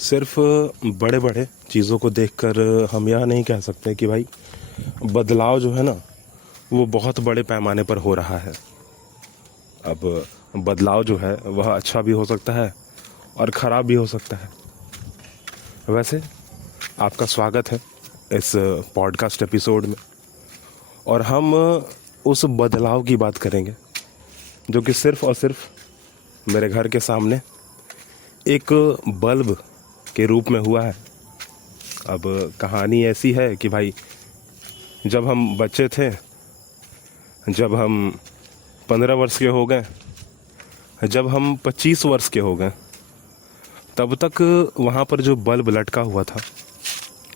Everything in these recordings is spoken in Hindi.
सिर्फ बड़े बड़े चीज़ों को देखकर हम यह नहीं कह सकते कि भाई बदलाव जो है ना वो बहुत बड़े पैमाने पर हो रहा है। अब बदलाव जो है वह अच्छा भी हो सकता है और ख़राब भी हो सकता है। वैसे आपका स्वागत है इस पॉडकास्ट एपिसोड में, और हम उस बदलाव की बात करेंगे जो कि सिर्फ और सिर्फ मेरे घर के सामने एक बल्ब के रूप में हुआ है। अब कहानी ऐसी है कि भाई जब हम बच्चे थे, जब हम 15 वर्ष के हो गए, जब हम 25 वर्ष के हो गए, तब तक वहाँ पर जो बल्ब लटका हुआ था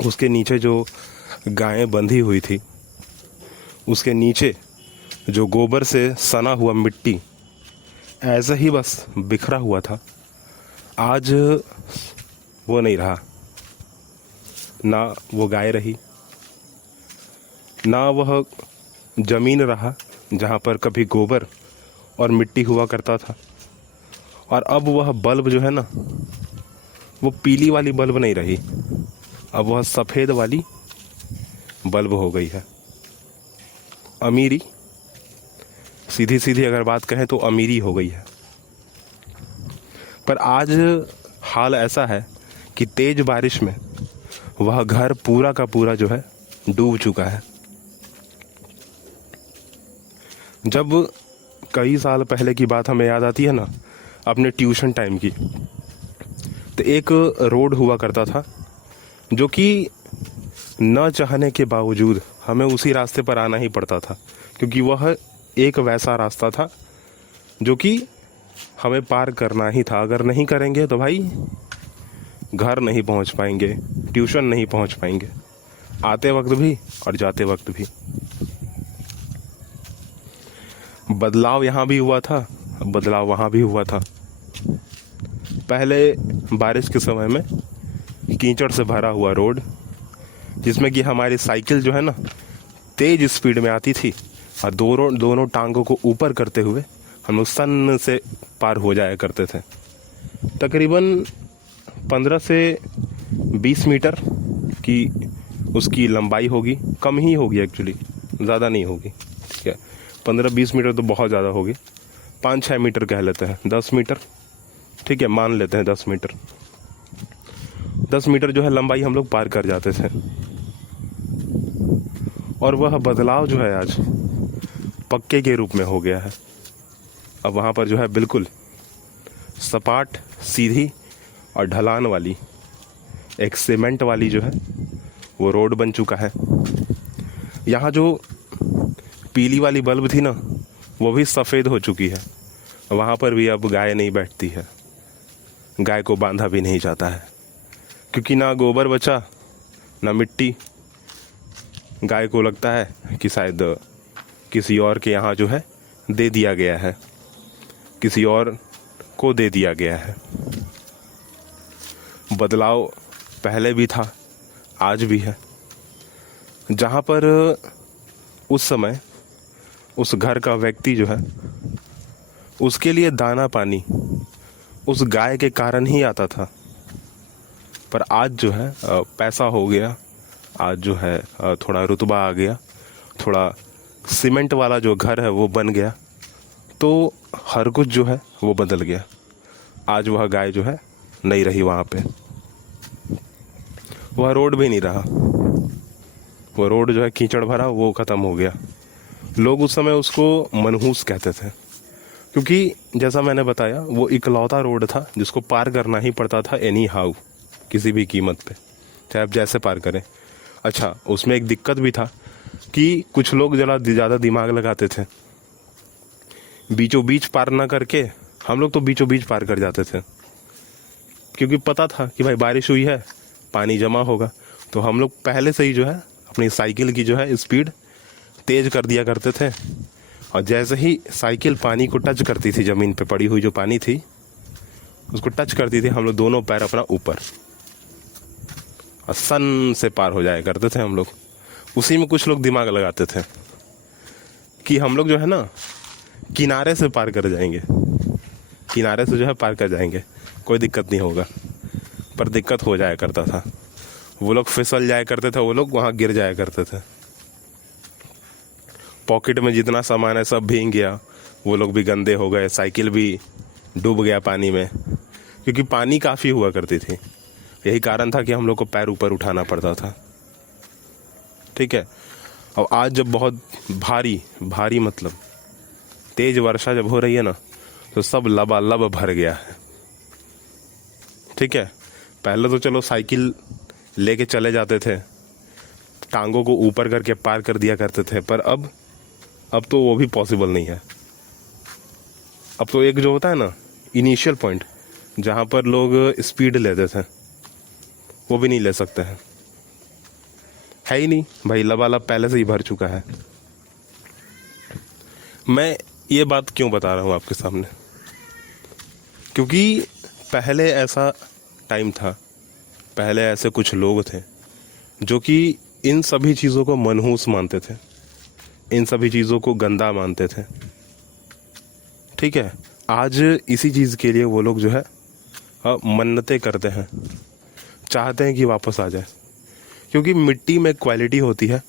उसके नीचे जो गायें बंधी हुई थी, उसके नीचे जो गोबर से सना हुआ मिट्टी ऐसा ही बस बिखरा हुआ था। आज वो नहीं रहा, ना वो गाय रही, ना वह जमीन रहा जहाँ पर कभी गोबर और मिट्टी हुआ करता था। और अब वह बल्ब जो है ना, वो पीली वाली बल्ब नहीं रही, अब वह सफ़ेद वाली बल्ब हो गई है। अमीरी, सीधी सीधी अगर बात कहें तो अमीरी हो गई है। पर आज हाल ऐसा है कि तेज बारिश में वह घर पूरा का पूरा जो है डूब चुका है। जब कई साल पहले की बात हमें याद आती है ना, अपने ट्यूशन टाइम की, तो एक रोड हुआ करता था जो कि न चाहने के बावजूद हमें उसी रास्ते पर आना ही पड़ता था, क्योंकि वह एक वैसा रास्ता था जो कि हमें पार करना ही था। अगर नहीं करेंगे तो भाई घर नहीं पहुंच पाएंगे, ट्यूशन नहीं पहुंच पाएंगे, आते वक्त भी और जाते वक्त भी। बदलाव यहाँ भी हुआ था, बदलाव वहाँ भी हुआ था। पहले बारिश के समय में कीचड़ से भरा हुआ रोड, जिसमें कि हमारी साइकिल जो है ना तेज स्पीड में आती थी, और दोनों टांगों को ऊपर करते हुए हम लोग सन से पार हो जाया करते थे। तकरीबन 15 से 20 मीटर की उसकी लंबाई होगी, कम ही होगी एक्चुअली, ज़्यादा नहीं होगी, ठीक है। 15-20 मीटर तो बहुत ज़्यादा होगी, 5-6 मीटर कह लेते हैं, 10 मीटर ठीक है, मान लेते हैं 10 मीटर। 10 मीटर जो है लंबाई हम लोग पार कर जाते थे। और वह बदलाव जो है आज पक्के के रूप में हो गया है। अब वहाँ पर जो है बिल्कुल सपाट, सीधी और ढलान वाली एक सीमेंट वाली जो है वो रोड बन चुका है। यहाँ जो पीली वाली बल्ब थी ना, वो भी सफ़ेद हो चुकी है। वहाँ पर भी अब गाय नहीं बैठती है, गाय को बांधा भी नहीं जाता है, क्योंकि ना गोबर बचा ना मिट्टी। गाय को लगता है कि शायद किसी और के यहाँ जो है दे दिया गया है, किसी और को दे दिया गया है। बदलाव पहले भी था, आज भी है। जहाँ पर उस समय उस घर का व्यक्ति जो है उसके लिए दाना पानी उस गाय के कारण ही आता था, पर आज जो है पैसा हो गया, आज जो है थोड़ा रुतबा आ गया, थोड़ा सीमेंट वाला जो घर है वो बन गया, तो हर कुछ जो है वो बदल गया। आज वह गाय जो है नहीं रही वहाँ पे, वह रोड भी नहीं रहा, वो रोड जो है कीचड़ भरा वो ख़त्म हो गया। लोग उस समय उसको मनहूस कहते थे, क्योंकि जैसा मैंने बताया वो इकलौता रोड था जिसको पार करना ही पड़ता था एनी हाउ, किसी भी कीमत पे, चाहे आप जैसे पार करें। अच्छा, उसमें एक दिक्कत भी था कि कुछ लोग जरा ज़्यादा दिमाग लगाते थे, बीचों बीच पार ना करके हम लोग तो बीचों बीच पार कर जाते थे, क्योंकि पता था कि भाई बारिश हुई है, पानी जमा होगा, तो हम लोग पहले से ही जो है अपनी साइकिल की जो है स्पीड तेज कर दिया करते थे। और जैसे ही साइकिल पानी को टच करती थी, ज़मीन पे पड़ी हुई जो पानी थी उसको टच करती थी, हम लोग दोनों पैर अपना ऊपर और सन से पार हो जाया करते थे हम लोग। उसी में कुछ लोग दिमाग लगाते थे कि हम लोग जो है ना किनारे से पार कर जाएंगे, किनारे से जो है पार कर जाएंगे, कोई दिक्कत नहीं होगा। पर दिक्कत हो जाया करता था। वो लोग फिसल जाया करते थे, वो लोग वहाँ गिर जाया करते थे। पॉकेट में जितना सामान है सब भीग गया, वो लोग भी गंदे हो गए, साइकिल भी डूब गया पानी में, क्योंकि पानी काफ़ी हुआ करती थी। यही कारण था कि हम लोग को पैर ऊपर उठाना पड़ता था। ठीक है। और आज जब बहुत भारी भारी मतलब तेज वर्षा जब हो रही है ना, तो सब लबालब भर गया है। ठीक है। पहले तो चलो साइकिल लेके चले जाते थे, टांगों को ऊपर करके पार कर दिया करते थे, पर अब तो वो भी पॉसिबल नहीं है। अब तो एक जो होता है ना इनिशियल पॉइंट, जहाँ पर लोग स्पीड लेते थे, वो भी नहीं ले सकते हैं। है ही नहीं भाई, लबालब पहले से ही भर चुका है। मैं ये बात क्यों बता रहा हूँ आपके सामने, क्योंकि पहले ऐसा टाइम था, पहले ऐसे कुछ लोग थे जो कि इन सभी चीज़ों को मनहूस मानते थे, इन सभी चीज़ों को गंदा मानते थे। ठीक है। आज इसी चीज़ के लिए वो लोग जो है मन्नतें करते हैं, चाहते हैं कि वापस आ जाए, क्योंकि मिट्टी में क्वालिटी होती है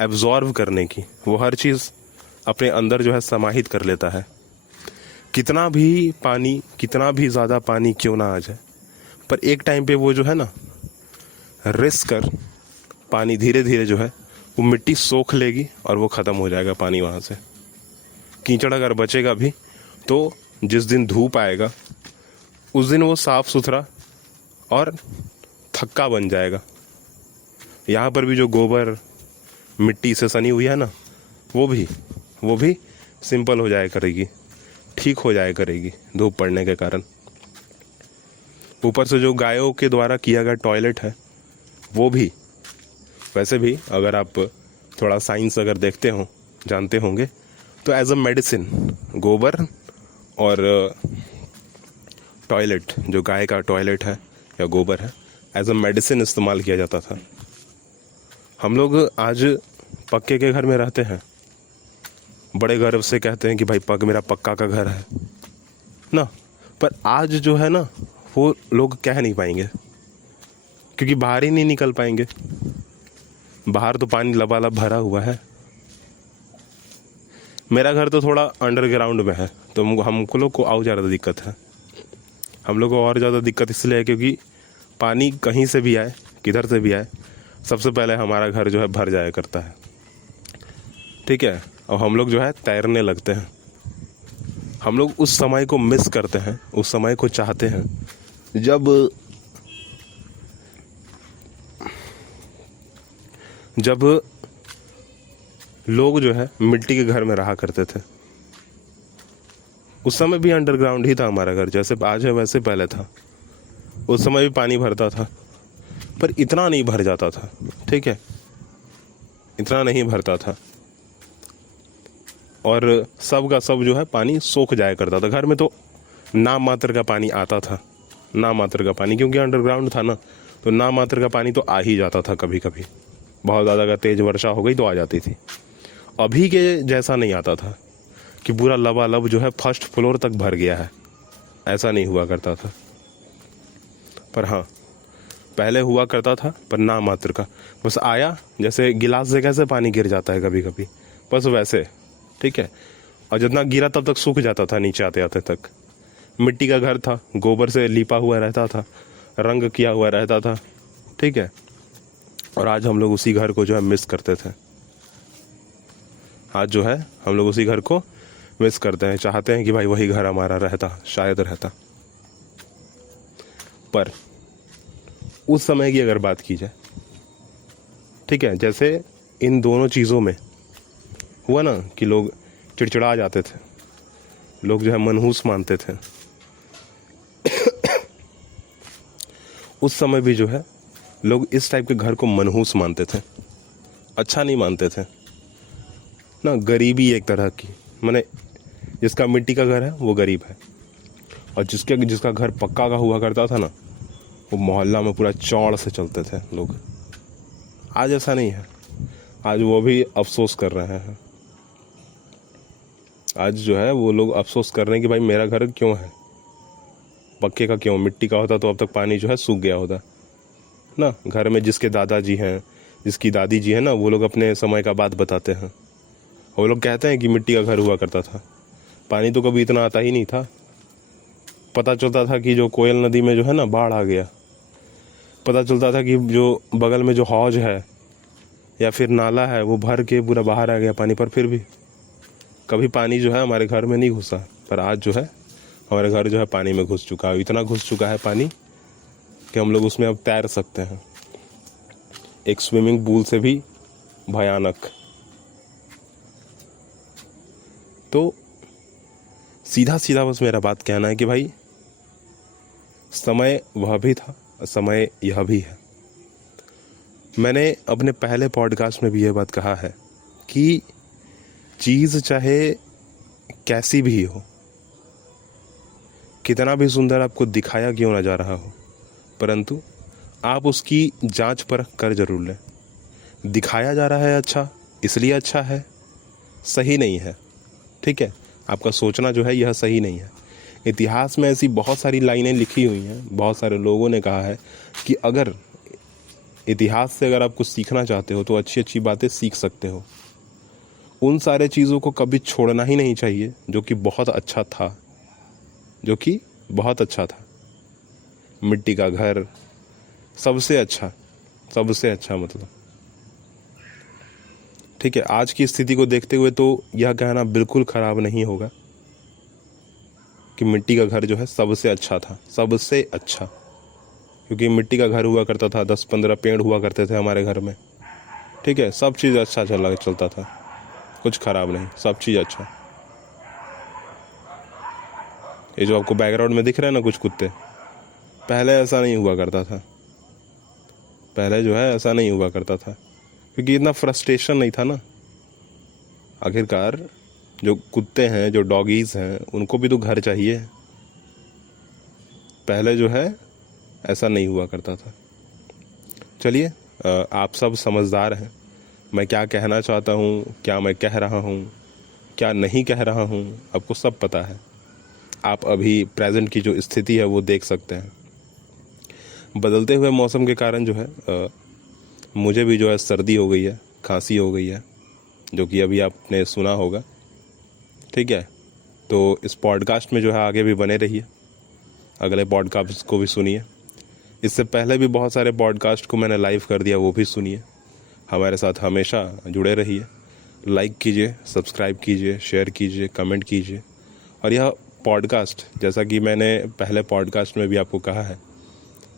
एब्जॉर्व करने की। वो हर चीज़ अपने अंदर जो है समाहित कर लेता है। कितना भी पानी, कितना भी ज़्यादा पानी क्यों ना आ जाए, पर एक टाइम पे वो जो है ना रिस कर पानी धीरे धीरे जो है वो मिट्टी सोख लेगी और वो ख़त्म हो जाएगा पानी वहाँ से। कीचड़ अगर बचेगा भी तो जिस दिन धूप आएगा उस दिन वो साफ़ सुथरा और थक्का बन जाएगा। यहाँ पर भी जो गोबर मिट्टी से सनी हुई है ना, वो भी सिंपल हो जाया करेगी, ठीक हो जाया करेगी धूप पड़ने के कारण। ऊपर से जो गायों के द्वारा किया गया टॉयलेट है, वो भी वैसे भी अगर आप थोड़ा साइंस अगर देखते हो, जानते होंगे, तो एज अ मेडिसिन गोबर और टॉयलेट, जो गाय का टॉयलेट है या गोबर है, एज अ मेडिसिन इस्तेमाल किया जाता था। हम लोग आज पक्के के घर में रहते हैं, बड़े गर्व से कहते हैं कि भाई मेरा पक्का का घर है ना, पर आज जो है ना वो लोग कह नहीं पाएंगे, क्योंकि बाहर ही नहीं निकल पाएंगे। बाहर तो पानी लबालब भरा हुआ है। मेरा घर तो थोड़ा अंडरग्राउंड में है, तो हमको लोग को और ज़्यादा दिक्कत है। हम लोग को और ज़्यादा दिक्कत इसलिए है क्योंकि पानी कहीं से भी आए, किधर से भी आए, सबसे पहले हमारा घर जो है भर जाया करता है। ठीक है। और हम लोग जो है तैरने लगते हैं। हम लोग उस समय को मिस करते हैं, उस समय को चाहते हैं जब लोग जो है मिट्टी के घर में रहा करते थे। उस समय भी अंडरग्राउंड ही था हमारा घर, जैसे आज है वैसे पहले था। उस समय भी पानी भरता था, पर इतना नहीं भर जाता था। ठीक है, इतना नहीं भरता था, और सब का सब जो है पानी सोख जाया करता था। घर में तो नाम मात्र का पानी आता था, नाम मात्र का पानी, क्योंकि अंडरग्राउंड था ना, तो नाम मात्र का पानी तो आ ही जाता था। कभी कभी बहुत ज़्यादा अगर तेज़ वर्षा हो गई तो आ जाती थी। अभी के जैसा नहीं आता था कि पूरा लबालब जो है फर्स्ट फ्लोर तक भर गया है, ऐसा नहीं हुआ करता था। पर हाँ, पहले हुआ करता था, पर नाम मात्र का, बस आया, जैसे गिलास से कैसे पानी गिर जाता है कभी कभी, बस वैसे। ठीक है। और जितना गिरा तब तक सूख जाता था नीचे आते आते तक। मिट्टी का घर था, गोबर से लिपा हुआ रहता था, रंग किया हुआ रहता था। ठीक है। और आज हम लोग उसी घर को जो है मिस करते थे। आज जो है हम लोग उसी घर को मिस करते हैं, चाहते हैं कि भाई वही घर हमारा रहता, शायद रहता। पर उस समय की अगर बात की जाए, ठीक है, जैसे इन दोनों चीज़ों में हुआ ना कि लोग चिड़चिड़ा जाते थे, लोग जो है मनहूस मानते थे, उस समय भी जो है लोग इस टाइप के घर को मनहूस मानते थे, अच्छा नहीं मानते थे ना। गरीबी एक तरह की, माने जिसका मिट्टी का घर है वो गरीब है, और जिसका घर पक्का का हुआ करता था ना, वो मोहल्ला में पूरा चौड़ से चलते थे लोग। आज ऐसा नहीं है, आज वो भी अफसोस कर रहे हैं। आज जो है वो लोग अफसोस कर रहे हैं कि भाई मेरा घर क्यों है, पक्के का क्यों, मिट्टी का होता तो अब तक पानी जो है सूख गया होता ना। घर में जिसके दादाजी हैं, जिसकी दादी जी है ना, वो लोग अपने समय का बात बताते हैं। वो लोग कहते हैं कि मिट्टी का घर हुआ करता था, पानी तो कभी इतना आता ही नहीं था। पता चलता था कि जो कोयल नदी में जो है ना बाढ़ आ गया, पता चलता था कि जो बगल में जो हौज है या फिर नाला है वो भर के पूरा बाहर आ गया पानी, पर फिर भी कभी पानी जो है हमारे घर में नहीं घुसा। पर आज जो है हमारे घर जो है पानी में घुस चुका है, इतना घुस चुका है पानी कि हम लोग उसमें अब तैर सकते हैं, एक स्विमिंग पूल से भी भयानक। तो सीधा सीधा बस मेरा बात कहना है कि भाई समय वह भी था, समय यह भी है। मैंने अपने पहले पॉडकास्ट में भी यह बात कहा है कि चीज़ चाहे कैसी भी हो, कितना भी सुंदर आपको दिखाया क्यों ना जा रहा हो, परंतु आप उसकी जांच परख कर जरूर लें। दिखाया जा रहा है अच्छा, इसलिए अच्छा है, सही नहीं है, ठीक है, आपका सोचना जो है यह सही नहीं है। इतिहास में ऐसी बहुत सारी लाइनें लिखी हुई हैं, बहुत सारे लोगों ने कहा है कि अगर इतिहास से अगर आप कुछ सीखना चाहते हो तो अच्छी अच्छी बातें सीख सकते हो। उन सारे चीज़ों को कभी छोड़ना ही नहीं चाहिए जो कि बहुत अच्छा था, जो कि बहुत अच्छा था। मिट्टी का घर सबसे अच्छा, सबसे अच्छा मतलब, ठीक है। आज की स्थिति को देखते हुए तो यह कहना बिल्कुल ख़राब नहीं होगा कि मिट्टी का घर जो है सबसे अच्छा था, सबसे अच्छा। क्योंकि मिट्टी का घर हुआ करता था, 10-15 पेड़ हुआ करते थे हमारे घर में, ठीक है, सब चीज़ अच्छा चलता था, कुछ ख़राब नहीं, सब चीज़ अच्छा। ये जो आपको बैकग्राउंड में दिख रहा है ना कुछ कुत्ते, पहले ऐसा नहीं हुआ करता था, पहले जो है ऐसा नहीं हुआ करता था, क्योंकि इतना फ्रस्ट्रेशन नहीं था ना। आखिरकार जो कुत्ते हैं, जो डॉगीज़ हैं, उनको भी तो घर चाहिए। पहले जो है ऐसा नहीं हुआ करता था। चलिए, आप सब समझदार हैं, मैं क्या कहना चाहता हूँ, क्या मैं कह रहा हूँ, क्या नहीं कह रहा हूँ, आपको सब पता है। आप अभी प्रेजेंट की जो स्थिति है वो देख सकते हैं। बदलते हुए मौसम के कारण जो है मुझे भी जो है सर्दी हो गई है, खांसी हो गई है, जो कि अभी आपने सुना होगा, ठीक है। तो इस पॉडकास्ट में जो है आगे भी बने रहिए, अगले पॉडकास्ट को भी सुनिए। इससे पहले भी बहुत सारे पॉडकास्ट को मैंने लाइव कर दिया, वो भी सुनिए। हमारे साथ हमेशा जुड़े रहिए, लाइक कीजिए, सब्सक्राइब कीजिए, शेयर कीजिए, कमेंट कीजिए। और यह पॉडकास्ट, जैसा कि मैंने पहले पॉडकास्ट में भी आपको कहा है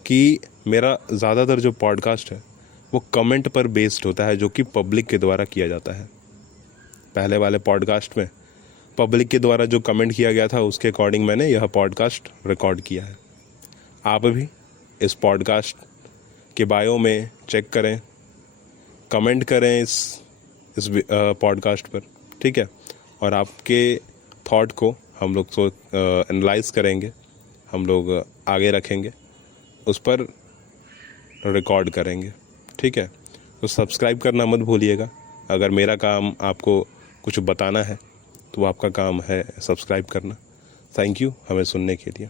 कि मेरा ज़्यादातर जो पॉडकास्ट है वो कमेंट पर बेस्ड होता है, जो कि पब्लिक के द्वारा किया जाता है। पहले वाले पॉडकास्ट में पब्लिक के द्वारा जो कमेंट किया गया था उसके अकॉर्डिंग मैंने यह पॉडकास्ट रिकॉर्ड किया है। आप भी इस पॉडकास्ट के बायो में चेक करें, कमेंट करें इस पॉडकास्ट पर, ठीक है। और आपके थॉट को हम लोग एनालाइज करेंगे, हम लोग आगे रखेंगे, उस पर रिकॉर्ड करेंगे, ठीक है। तो सब्सक्राइब करना मत भूलिएगा। अगर मेरा काम आपको कुछ बताना है तो आपका काम है सब्सक्राइब करना। थैंक यू हमें सुनने के लिए।